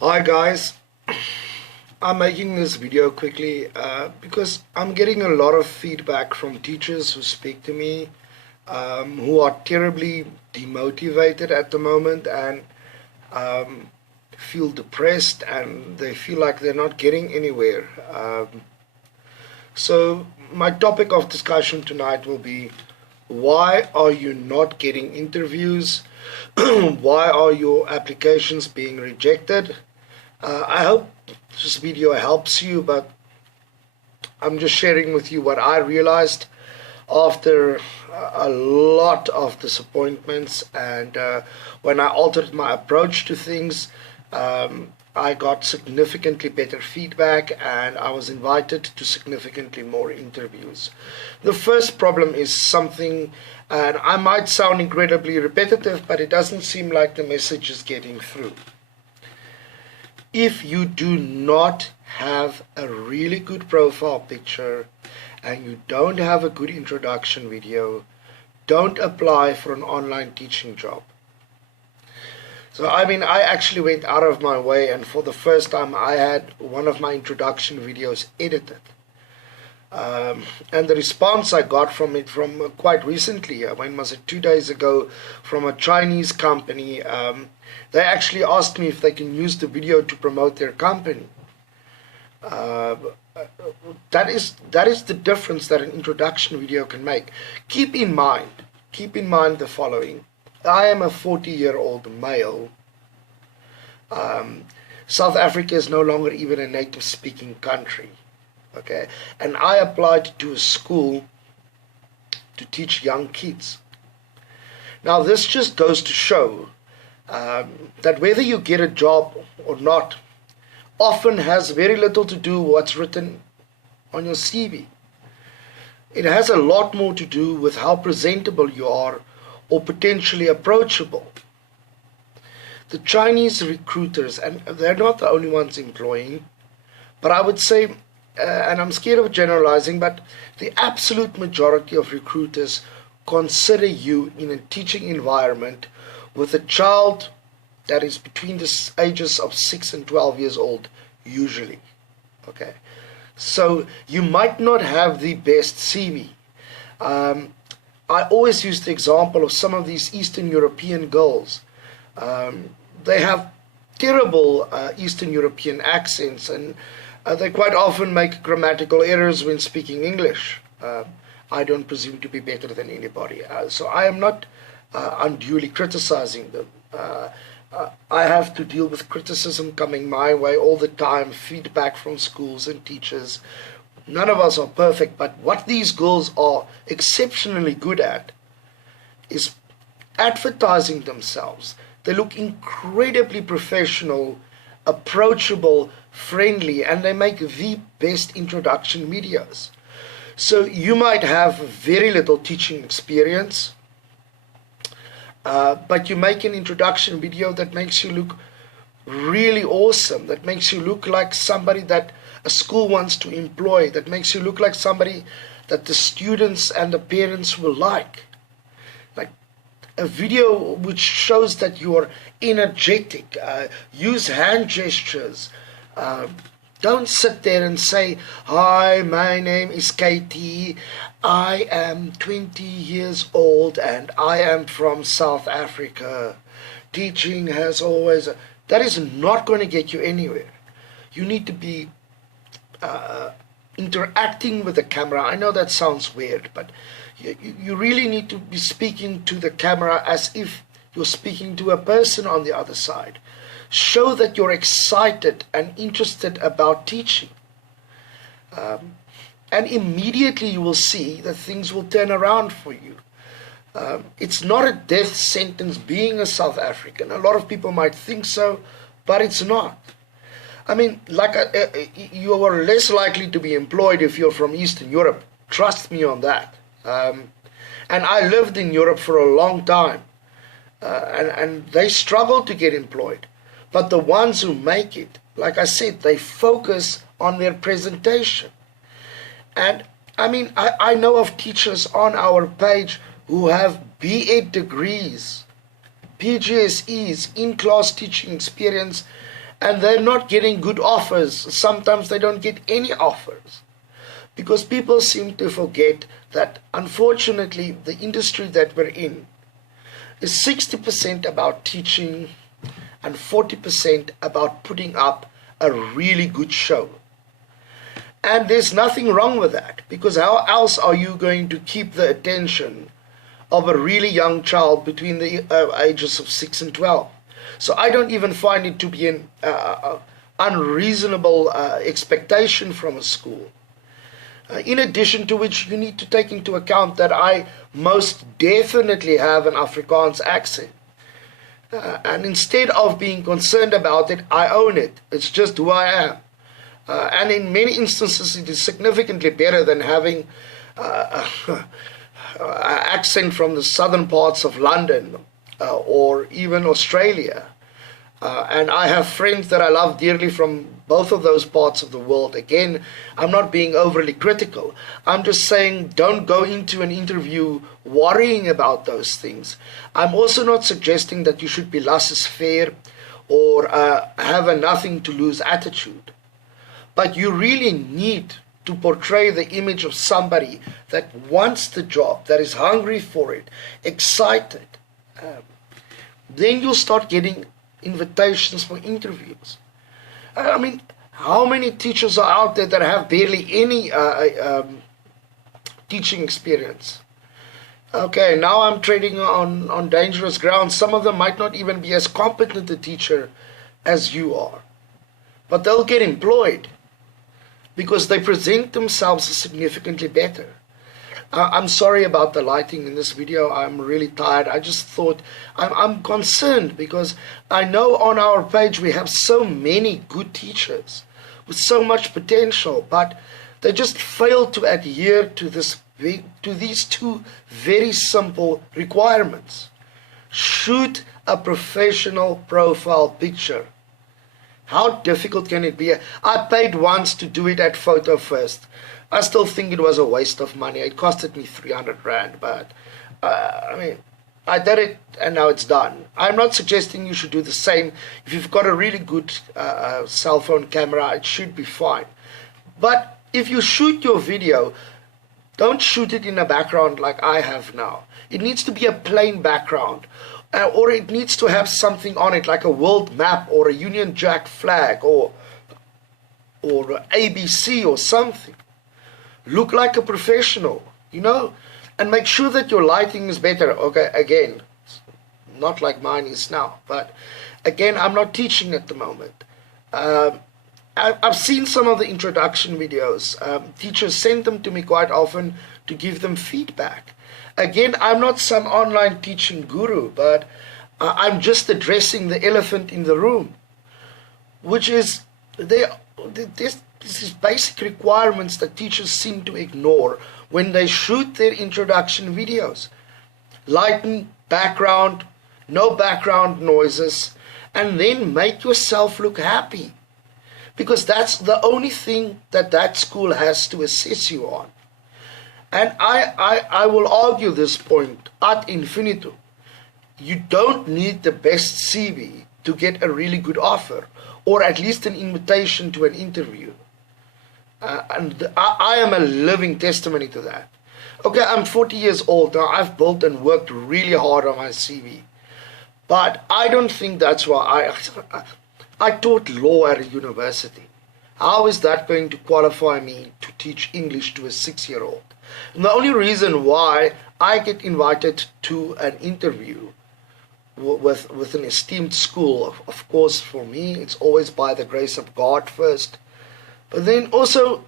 Hi guys, I'm making this video quickly because I'm getting a lot of feedback from teachers who speak to me who are terribly demotivated at the moment and feel depressed and they feel like they're not getting anywhere. So my topic of discussion tonight will be, why are you not getting interviews? Why are your applications being rejected? I hope this video helps you, but I'm just sharing with you what I realized after a lot of disappointments, and when I altered my approach to things, I got significantly better feedback and I was invited to significantly more interviews. The first problem is something, and I might sound incredibly repetitive, but it doesn't seem like the message is getting through. If you do not have a really good profile picture and you don't have a good introduction video, don't apply for an online teaching job. So I actually went out of my way, and for the first time I had one of my introduction videos edited. And the response I got from it from quite recently, when was it, 2 days ago, from a Chinese company. They actually asked me if they can use the video to promote their company. That is the difference that an introduction video can make. Keep in mind the following. I am a 40-year-old male. South Africa is no longer even a native speaking country. Okay, and I applied to a school to teach young kids. Now this just goes to show that whether you get a job or not often has very little to do with what's written on your CV. It has a lot more to do with how presentable you are or potentially approachable. The Chinese recruiters, and they're not the only ones employing, but I would say, and I'm scared of generalizing, but the absolute majority of recruiters consider you in a teaching environment with a child that is between the ages of 6 and 12 years old, usually. Okay, so you might not have the best CV. I always use the example of some of these Eastern European girls. They have terrible Eastern European accents, and they quite often make grammatical errors when speaking English. I don't presume to be better than anybody, so I am not unduly criticizing them. I have to deal with criticism coming my way all the time, feedback from schools and teachers. None of us are perfect, but what these girls are exceptionally good at is advertising themselves. They look incredibly professional, approachable, friendly, and they make the best introduction videos. So you might have very little teaching experience, but you make an introduction video that makes you look really awesome, that makes you look like somebody that a school wants to employ, that makes you look like somebody that the students and the parents will like. Like a video which shows that you are energetic, use hand gestures. Don't sit there and say, "Hi, my name is Katie. I am 20 years old and I am from South Africa. Teaching has always..." That is not going to get you anywhere. You need to be interacting with the camera. I know that sounds weird, but you really need to be speaking to the camera as if you're speaking to a person on the other side. Show that you're excited and interested about teaching. And immediately you will see that things will turn around for you. It's not a death sentence being a South African. A lot of people might think so, but it's not. I mean, you are less likely to be employed if you're from Eastern Europe. Trust me on that. And I lived in Europe for a long time, and they struggle to get employed. But the ones who make it, like I said, they focus on their presentation. And I know of teachers on our page who have B.Ed degrees, PGCEs, in-class teaching experience, and they're not getting good offers. Sometimes they don't get any offers. Because people seem to forget that, unfortunately, the industry that we're in is 60% about teaching and 40% about putting up a really good show. And there's nothing wrong with that, because how else are you going to keep the attention of a really young child between the ages of 6 and 12? So I don't even find it to be an unreasonable expectation from a school. In addition to which, you need to take into account that I most definitely have an Afrikaans accent. And instead of being concerned about it, I own it. It's just who I am. And in many instances, it is significantly better than having an accent from the southern parts of London or even Australia. And I have friends that I love dearly from both of those parts of the world. Again, I'm not being overly critical. I'm just saying, don't go into an interview worrying about those things. I'm also not suggesting that you should be laissez-faire or have a nothing to lose attitude. But you really need to portray the image of somebody that wants the job, that is hungry for it, excited. Then you'll start getting invitations for interviews. I mean, how many teachers are out there that have barely any teaching experience? Okay, now I'm treading on dangerous ground. Some of them might not even be as competent a teacher as you are. But they'll get employed because they present themselves as significantly better. I'm sorry about the lighting in this video. I'm really tired. I just thought, I'm concerned because I know on our page we have so many good teachers with so much potential, but they just fail to adhere to these two very simple requirements. Shoot a professional profile picture. How difficult can it be? I paid once to do it at Photo First. I still think it was a waste of money. It costed me 300 Rand, but I mean, I did it and now it's done. I'm not suggesting you should do the same. If you've got a really good cell phone camera, it should be fine. But if you shoot your video, don't shoot it in a background like I have now. It needs to be a plain background. Or it needs to have something on it like a world map or a Union Jack flag or ABC or something. Look like a professional, you know, and make sure that your lighting is better. Okay, again, not like mine is now, but again, I'm not teaching at the moment. I've seen some of the introduction videos. Teachers send them to me quite often to give them feedback. Again, I'm not some online teaching guru, but I'm just addressing the elephant in the room, which is these basic requirements that teachers seem to ignore when they shoot their introduction videos. Lighten, background, no background noises, and then make yourself look happy. Because that's the only thing that school has to assess you on. And I will argue this point ad infinitum. You don't need the best CV to get a really good offer, or at least an invitation to an interview. And I am a living testimony to that. Okay, I'm 40 years old now. I've built and worked really hard on my CV. But I don't think that's why I taught law at a university. How is that going to qualify me to teach English to a 6-year-old? And the only reason why I get invited to an interview with an esteemed school, of course, for me, it's always by the grace of God first. But then also,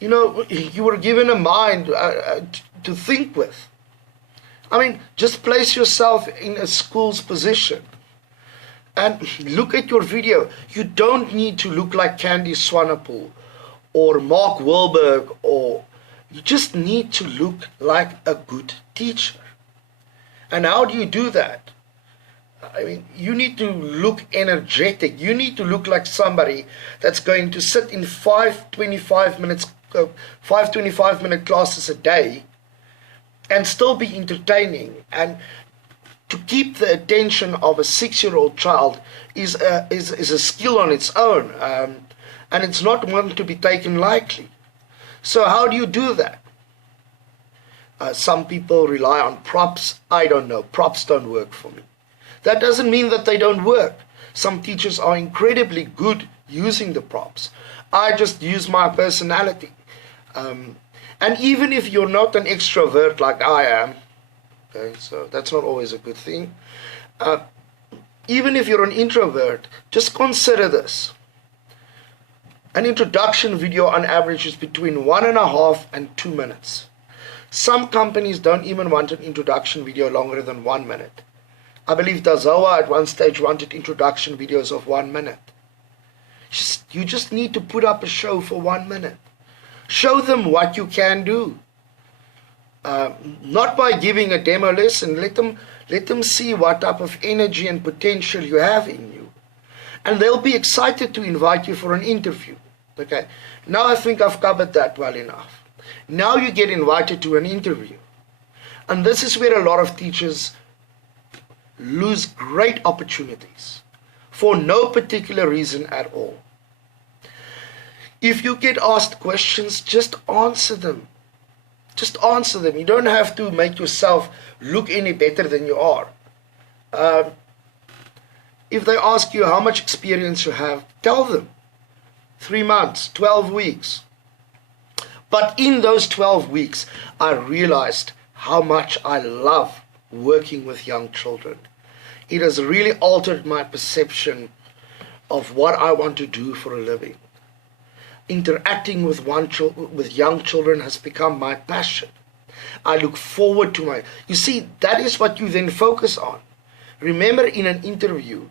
you know, you were given a mind to think with. I mean, just place yourself in a school's position and look at your video. You don't need to look like Candy Swanepoel or Mark Wahlberg, or you just need to look like a good teacher. And how do you do that? I mean, you need to look energetic. You need to look like somebody that's going to sit in 5 25-minute classes a day and still be entertaining. And to keep the attention of a 6-year-old child is a skill on its own, and it's not one to be taken lightly. So how do you do that? Some people rely on props. I don't know. Props don't work for me. That doesn't mean that they don't work. Some teachers are incredibly good using the props. I just use my personality. And even if you're not an extrovert like I am, okay, so that's not always a good thing. Even if you're an introvert, just consider this. An introduction video on average is between 1.5 and 2 minutes. Some companies don't even want an introduction video longer than 1 minute. I believe Dazoa at one stage wanted introduction videos of 1 minute. You just need to put up a show for 1 minute. Show them what you can do. Not by giving a demo lesson. Let them see what type of energy and potential you have in you. And they'll be excited to invite you for an interview. Okay. Now I think I've covered that well enough. Now you get invited to an interview. And this is where a lot of teachers lose great opportunities for no particular reason at all. If you get asked questions, just answer them. Just answer them. You don't have to make yourself look any better than you are. If they ask you how much experience you have, tell them. 3 months, 12 weeks. But in those 12 weeks, I realized how much I love working with young children. It has really altered my perception of what I want to do for a living. Interacting with young children has become my passion. I look forward to you see, that is what you then focus on. Remember, in an interview,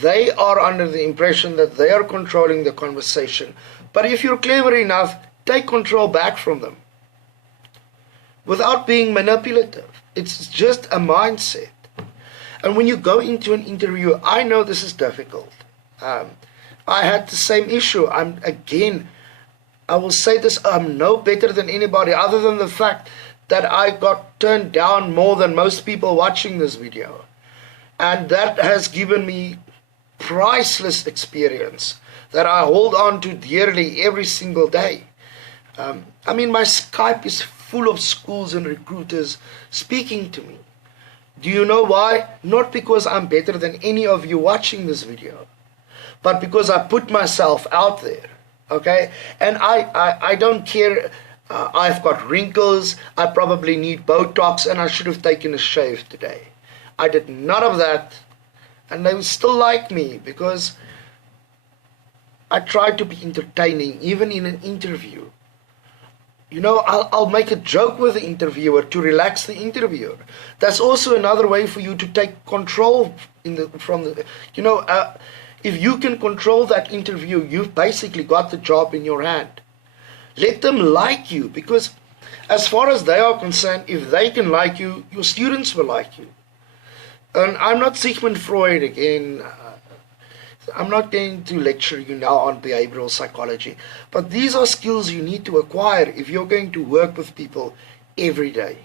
they are under the impression that they are controlling the conversation. But if you're clever enough, take control back from them without being manipulative. It's just a mindset. And when you go into an interview, I know this is difficult. I had the same issue. I will say this, I'm no better than anybody other than the fact that I got turned down more than most people watching this video. And that has given me priceless experience that I hold on to dearly every single day. My Skype is full of schools and recruiters speaking to me. Do you know why? Not because I'm better than any of you watching this video, but because I put myself out there, okay? And I don't care. I've got wrinkles, I probably need Botox, and I should have taken a shave today. I did none of that, and they still like me because I try to be entertaining, even in an interview. You know, I'll make a joke with the interviewer to relax the interviewer. That's also another way for you to take control if you can control that interview, you've basically got the job in your hand. Let them like you, because as far as they are concerned, if they can like you, your students will like you. And I'm not Sigmund Freud again. I'm not going to lecture you now on behavioral psychology, but these are skills you need to acquire if you're going to work with people every day.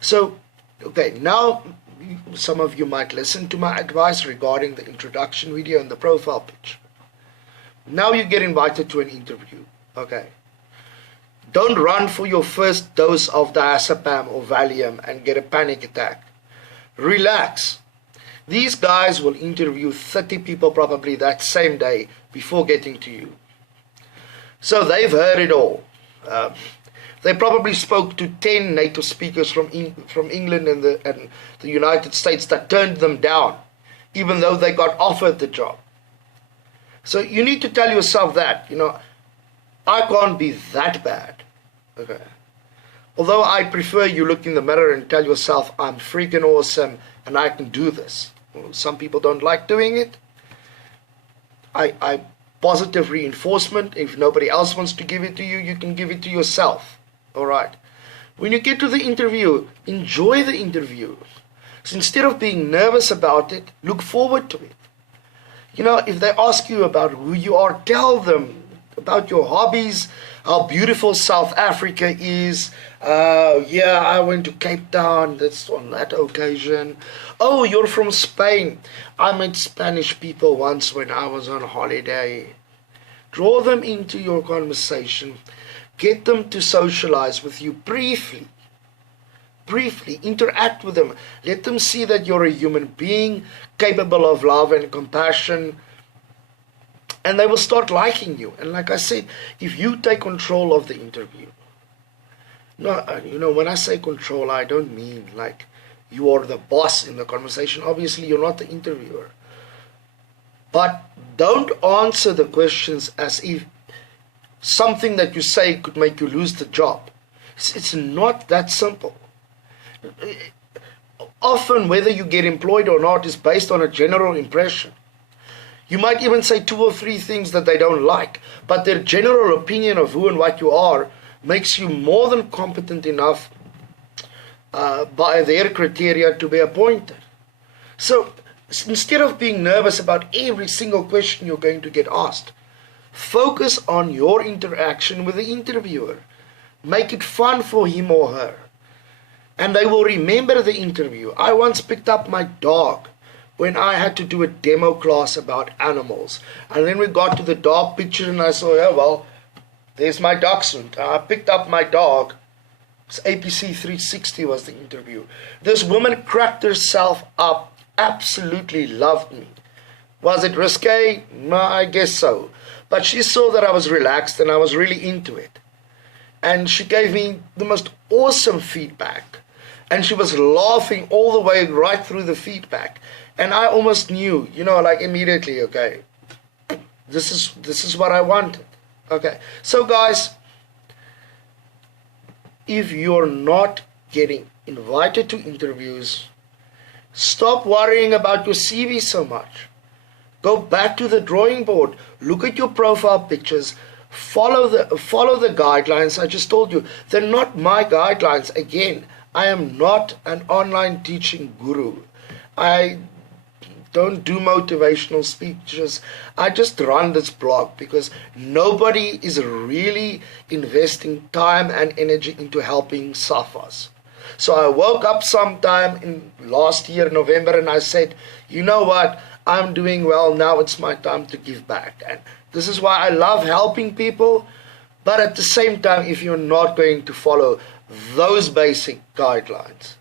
So, okay, now some of you might listen to my advice regarding the introduction video and the profile picture. Now you get invited to an interview, okay? Don't run for your first dose of diazepam or Valium and get a panic attack. Relax. These guys will interview 30 people probably that same day before getting to you. So they've heard it all. They probably spoke to 10 native speakers from England and the United States that turned them down, even though they got offered the job. So you need to tell yourself that, I can't be that bad. Okay. Although I prefer you look in the mirror and tell yourself, I'm freaking awesome and I can do this. Well, some people don't like doing it. I positive reinforcement. If nobody else wants to give it to you, you can give it to yourself. All right. When you get to the interview, enjoy the interview. So instead of being nervous about it, look forward to it. If they ask you about who you are, tell them about your hobbies, how beautiful South Africa is. Yeah, I went to Cape Town, that's on that occasion. Oh, you're from Spain. I met Spanish people once when I was on holiday. Draw them into your conversation. Get them to socialize with you briefly. Briefly, interact with them. Let them see that you're a human being capable of love and compassion. And they will start liking you. And like I said, if you take control of the interview, no, when I say control, I don't mean like you are the boss in the conversation. Obviously, you're not the interviewer. But don't answer the questions as if something that you say could make you lose the job. It's not that simple. Often, whether you get employed or not is based on a general impression. You might even say 2 or 3 things that they don't like, but their general opinion of who and what you are makes you more than competent enough by their criteria to be appointed. So instead of being nervous about every single question you're going to get asked, focus on your interaction with the interviewer. Make it fun for him or her. And they will remember the interview. I once picked up my dog when I had to do a demo class about animals. And then we got to the dog picture and I saw, yeah, well, there's my dachshund. I picked up my dog. It's APC 360 was the interview. This woman cracked herself up, absolutely loved me. Was it risque? No, I guess so. But she saw that I was relaxed and I was really into it. And she gave me the most awesome feedback. And she was laughing all the way right through the feedback. And I almost knew, like immediately, okay, this is what I wanted. Okay, so guys, if you're not getting invited to interviews, stop worrying about your CV so much. Go back to the drawing board, look at your profile pictures, follow the guidelines I just told you. They're not my guidelines. Again, I am not an online teaching guru. I don't do motivational speeches. I just run this blog because nobody is really investing time and energy into helping Safas. So I woke up sometime in last year, November, and I said, you know what? I'm doing well. Now it's my time to give back. And this is why I love helping people. But at the same time, if you're not going to follow those basic guidelines,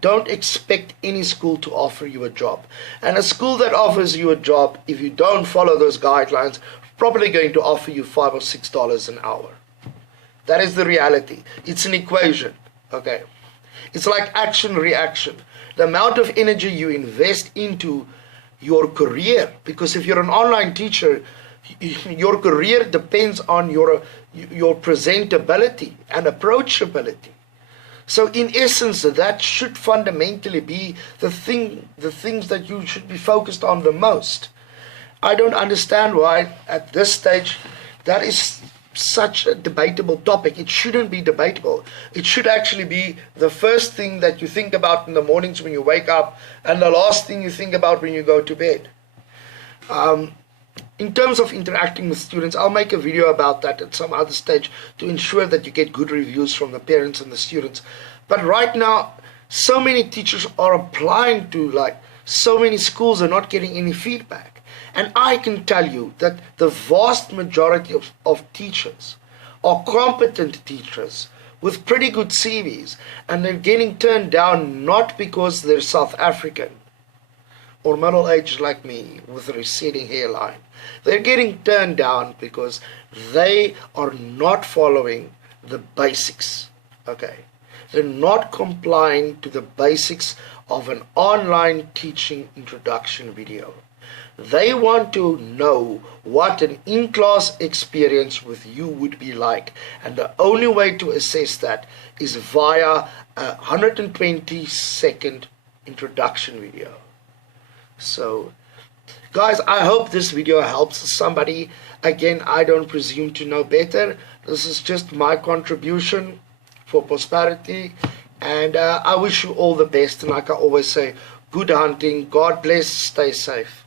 don't expect any school to offer you a job. And a school that offers you a job, if you don't follow those guidelines, probably going to offer you $5 or $6 an hour. That is the reality. It's an equation. Okay. It's like action reaction. The amount of energy you invest into your career, because if you're an online teacher, your career depends on your presentability and approachability. So in essence, that should fundamentally be the things that you should be focused on the most. I don't understand why at this stage that is such a debatable topic. It shouldn't be debatable. It should actually be the first thing that you think about in the mornings when you wake up and the last thing you think about when you go to bed. In terms of interacting with students, I'll make a video about that at some other stage to ensure that you get good reviews from the parents and the students. But right now, so many teachers are applying to so many schools are not getting any feedback. And I can tell you that the vast majority of teachers are competent teachers with pretty good CVs, and they're getting turned down not because they're South African or middle-aged like me with a receding hairline. They're getting turned down because they are not following the basics. Okay, they're not complying to the basics of an online teaching introduction video. They want to know what an in-class experience with you would be like, and the only way to assess that is via a 120-second introduction video. So, guys, I hope this video helps somebody. Again, I don't presume to know better. This is just my contribution for prosperity, and I wish you all the best. And like I always say, good hunting, God bless, stay safe.